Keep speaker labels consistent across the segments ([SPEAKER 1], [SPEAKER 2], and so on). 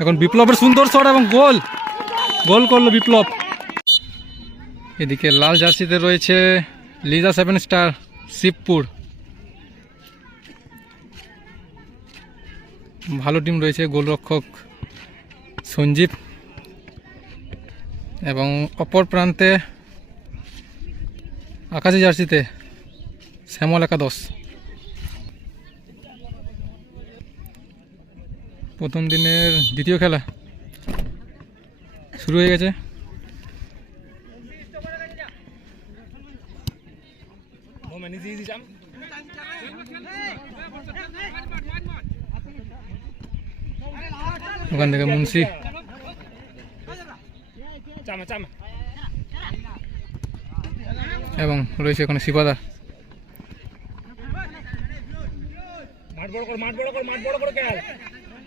[SPEAKER 1] এখন বিপ্লবের সুন্দর শট এবং গোল। গোল করল বিপ্লব। এদিকে লাল জার্সিতে রয়েছে লিজা সেভেন স্টার, শিবপুর। ভালো টিম রয়েছে গোলরক্ষক সঞ্জীব। এবং অপর প্রান্তে আকাশি জার্সিতে শ্যামল একাদশ। প্রথম দিনের দ্বিতীয় খেলা। শুরু হয়ে গেছে। ওখান থেকে মুন্সি। এবং রয়েছে ওখানে শিবাদার
[SPEAKER 2] man man man be well done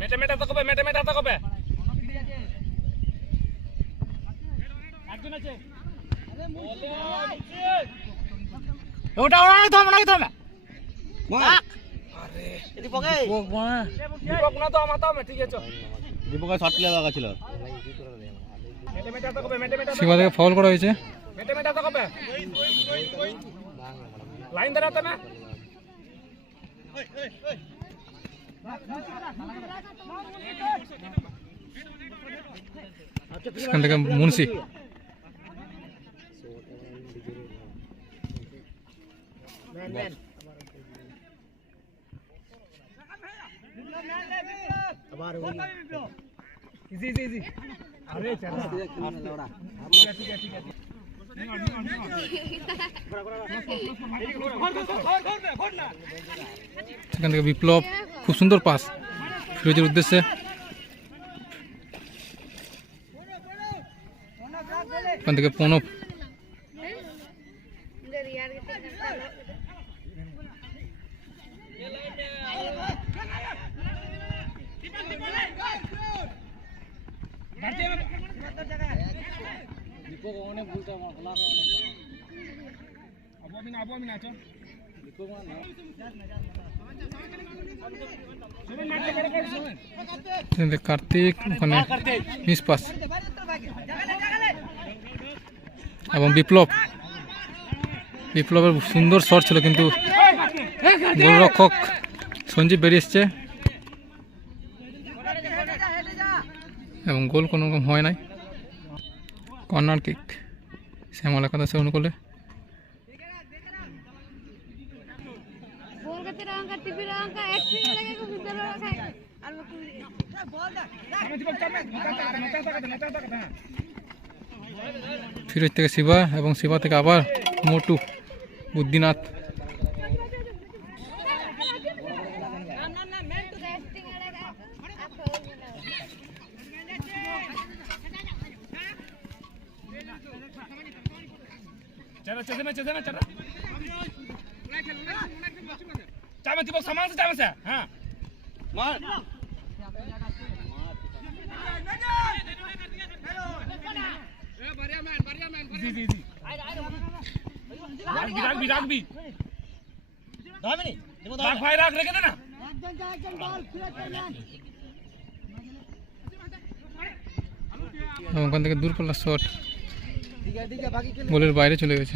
[SPEAKER 2] মেটে মেটে তাকবে মেটে মেটে তাকবে একজন আছে। ওটা ওটা দীপক না তো আমার তো ঠিক আছে।
[SPEAKER 3] দীপকের শর্ট প্লে লাগা ছিল
[SPEAKER 2] মেটে মেটে মেটে মেটে
[SPEAKER 1] শিবাদাকে ফাউল করা হয়েছে।
[SPEAKER 2] মেটে মেটে তাকবে লাইন দাঁড়াতে না।
[SPEAKER 1] সেখান থেকে মুন্সি।
[SPEAKER 2] Easy easy easy. আরে চলা। ঠিক আছে ঠিক আছে।
[SPEAKER 1] সেখান থেকে বিপ্লব খুব সুন্দর পাস। ফিরোজের উদ্দেশ্যে। ওখান থেকে প্রণব
[SPEAKER 2] আবু
[SPEAKER 1] কার্তিক ওখানে মিস পাস এবং বিপ্লব। বিপ্লবের সুন্দর শট ছিল কিন্তু গোলরক্ষক সঞ্জীব বেরিয়ে এসছে। এবং গোল কোনো রকম হয় নাই। Corner kick. শ্যামল একাদশে অনুকূলে। ফিরোজ থেকে শিবা এবং শিবা থেকে আবার মোটু বুদ্ধিনাথ।
[SPEAKER 2] चला चले में चले में चला चामे दीपक सामान से चामे से हाँ
[SPEAKER 3] মার
[SPEAKER 2] जी जी जी राग भी राग भी राग भी राग भाई राग रेखे ना
[SPEAKER 1] এবং ওখান থেকে দূর পাল্লা শট গোলের বাইরে চলে গেছে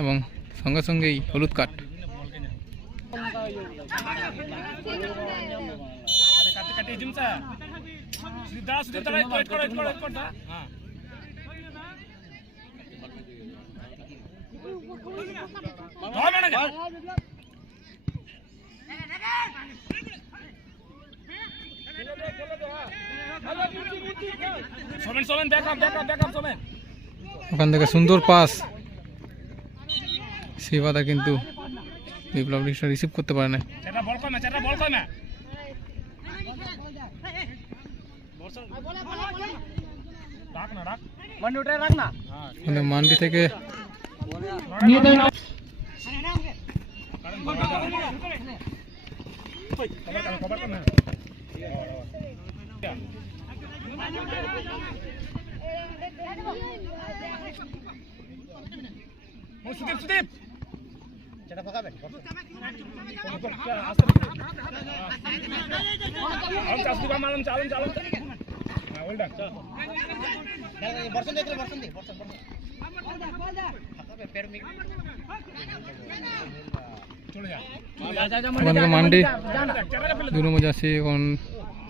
[SPEAKER 1] এবং সঙ্গে সঙ্গেই হলুদ কাঠ। ওখান থেকে সুন্দর পাস। শিবাদা কিন্তু বিপ্লব রিক্সা রিসিভ করতে পারে না
[SPEAKER 2] চারটা বল কমে চারটা বল কমে রাখ না রাখ মানে ওটা রাখ না
[SPEAKER 1] ওখানে মান্ডি থেকে
[SPEAKER 2] খবর কমে ও সুদীপ সুদীপ
[SPEAKER 3] সেটা পকাবেন
[SPEAKER 2] আলম চাষ দিবা মালম চালম চালম হ্যাঁ
[SPEAKER 3] বর্ষণ দেখলে বর্ষণ দিই বর্ষণ বর্ষণ
[SPEAKER 1] মান্ডি মজা আছে এখন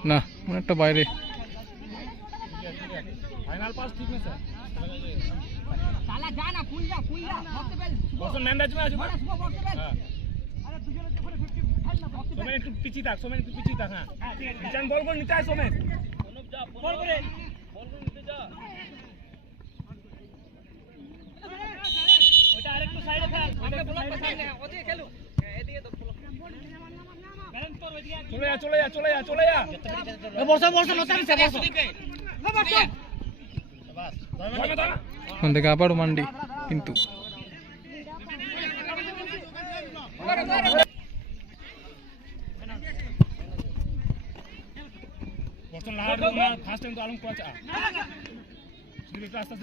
[SPEAKER 1] না অনেকটা বাইরে।
[SPEAKER 2] ফাইনাল পাস ঠিক না স্যার বর্ষণ ম্যান রাজ আছে হ্যাঁ সোমেন একটু পিছিয়ে থাক সোমেন একটু পিছিয়ে থাক হ্যাঁ। নিচান বল করে নিতে আয় সোমেন। বল করে। ওটা আরেকটু সাইডে থাক আমরা ব্লক সাইডে ওদিকে খেলু। চলে যা চলে যা চলে যা চলে যা।
[SPEAKER 3] বর্ষণ বর্ষণ হচ্ছে আমি বর্ষণ
[SPEAKER 2] ধর্মে ধর
[SPEAKER 1] ওখান থেকে আবারও মান্ডি কিন্তু।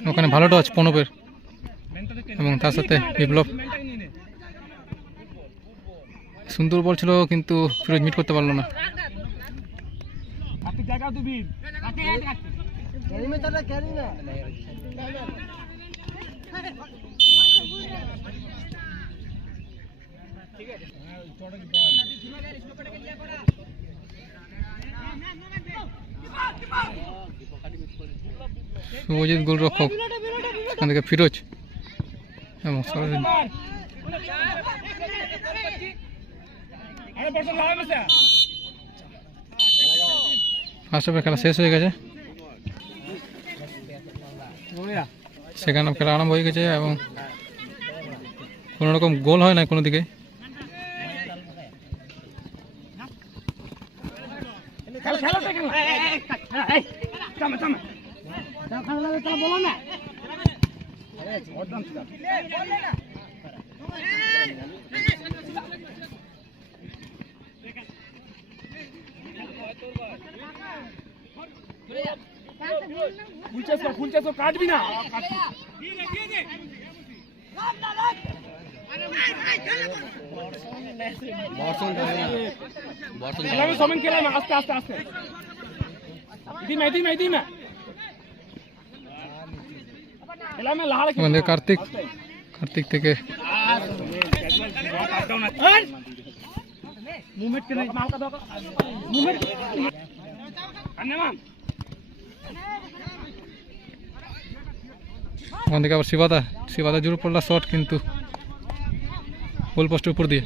[SPEAKER 1] ওখানে ভালো টচ
[SPEAKER 2] দেখে
[SPEAKER 1] এবং তার সাথে বিপ্লব। সুন্দর বল ছিল কিন্তু ফিরোজ মিট করতে পারল না।
[SPEAKER 2] জায়গা দিবি
[SPEAKER 1] শুভজিৎ গোলরক্ষক। সেখান থেকে ফিরোজ। এবং সরোজ
[SPEAKER 2] আরে বর্তমান লাগা মেসা
[SPEAKER 1] ফার্স্ট হাফের খেলা শেষ হয়ে গেছে। হাফ খেলা আরম্ভ হয়ে গেছে এবং কোনো রকম গোল হয় না কোনো দিকে।
[SPEAKER 2] খেলো দেখো এই চামে চামে বলো না ফুল চেস কর ফুল চেস কর কাটবি না
[SPEAKER 3] বর্ষণ বর্ষণ
[SPEAKER 2] খেলামে সমেন খেলামে আস্তে আস্তে আস্তে দিমে দিমে দিমে খেলামে লাহার
[SPEAKER 1] ওখান থেকে কার্তিক কার্তিক থেকে
[SPEAKER 2] মুভমেন্ট কেন মালকা দাও মুভমেন্ট
[SPEAKER 1] ওখান থেকে আবার শিবাদা শিবাদা জুড়ে পড়লা শট কিন্তু গোল পোস্টের উপর দিয়ে।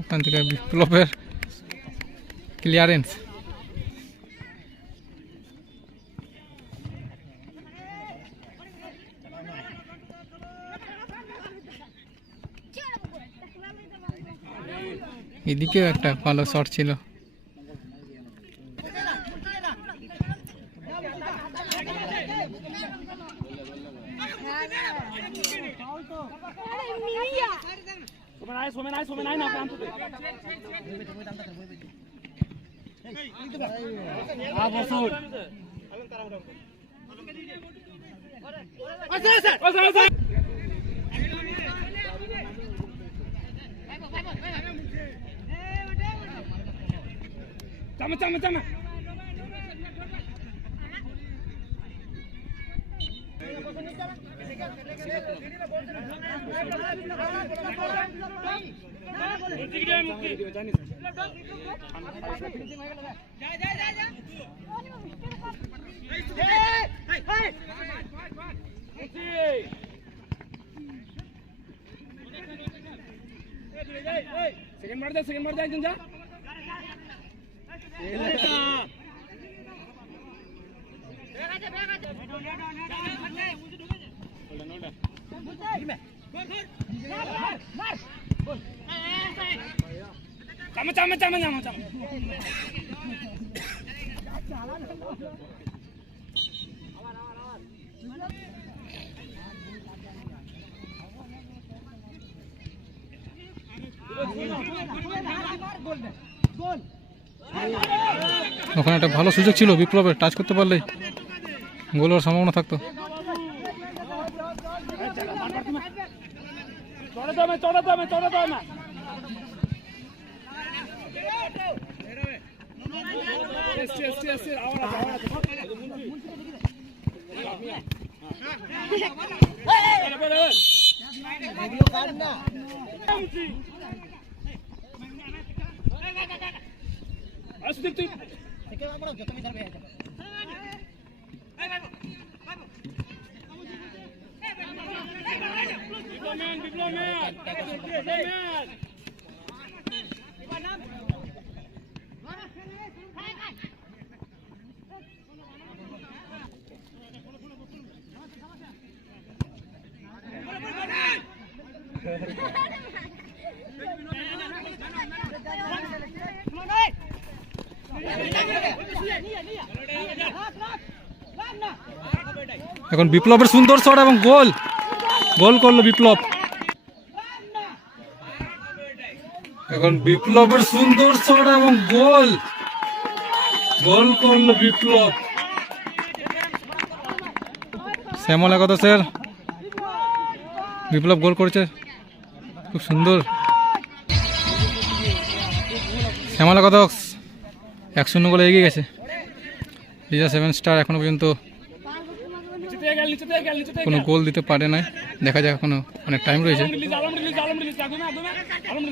[SPEAKER 1] ওখান থেকে বিপ্লবের ক্লিয়ারেন্স এদিকেও একটা ভালো শট ছিল
[SPEAKER 4] আরে মিয়া
[SPEAKER 2] সোমেন আয় সোমেন আয় সোমেন আয় না প্রান্ত দে আ चम चम चम चम गोल गोल
[SPEAKER 1] ওখানে একটা ভালো সুযোগ ছিল বিপ্লবের টাচ করতে পারলেই। গোল হওয়ার সম্ভাবনা থাকতো।
[SPEAKER 2] চড়ে આ સુધી તું કેવા પડો
[SPEAKER 3] જો તમે ધરવે Big man, big
[SPEAKER 2] man, big man.
[SPEAKER 1] এখন বিপ্লবের সুন্দর শট এবং গোল। গোল করল বিপ্লব। এখন বিপ্লবের সুন্দর শট এবং গোল। গোল করল বিপ্লব। শ্যামল একত স্যার। বিপ্লব গোল করেছে। খুব সুন্দর। শ্যামল একত এক শূন্য গোলে এগিয়ে গেছে। লিজা সেভেন স্টার এখনও পর্যন্ত কোনো
[SPEAKER 2] গোল
[SPEAKER 1] দিতে পারে না দেখা যাক এখনও অনেক টাইম রয়েছে।
[SPEAKER 2] আলম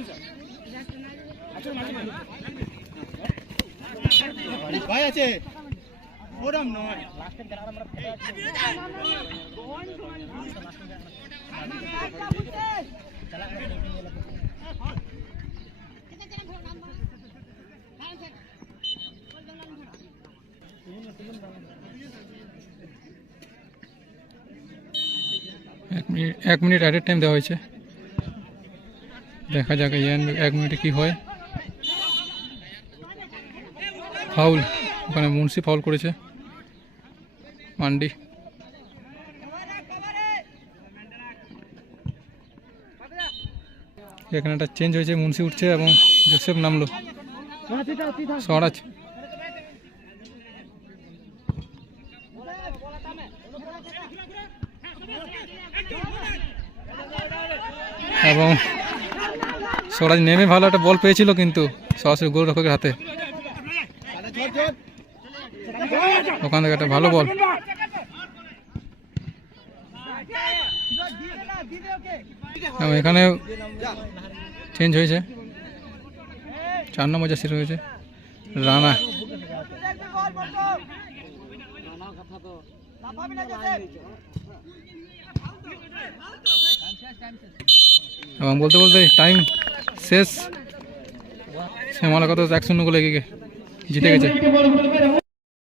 [SPEAKER 1] এক মিনিট অ্যাডের টাইম দেওয়া হয়েছে। দেখা যাক এক- মিনিটে কি হয়। ফাউল ওখানে মুন্সি ফাউল করেছে। মান্ডি। এখানে একটা চেঞ্জ হয়েছে, মুন্সি উঠছে এবং জোসেফ নামলো। স্বরাজ এবং স্বরাজ নেমে ভালো একটা বল পেয়েছিল কিন্তু সরাসরি গোল রক্ষকের হাতে। ওখান থেকে একটা ভালো বল। এবং এখানে চেঞ্জ হয়েছে। চার নম্বর জার্সি রয়েছে রানা। এবং বলতে বলতে টাইম শেষ। শ্যামলা কত এক শূন্য গোলে জিতে গেছে।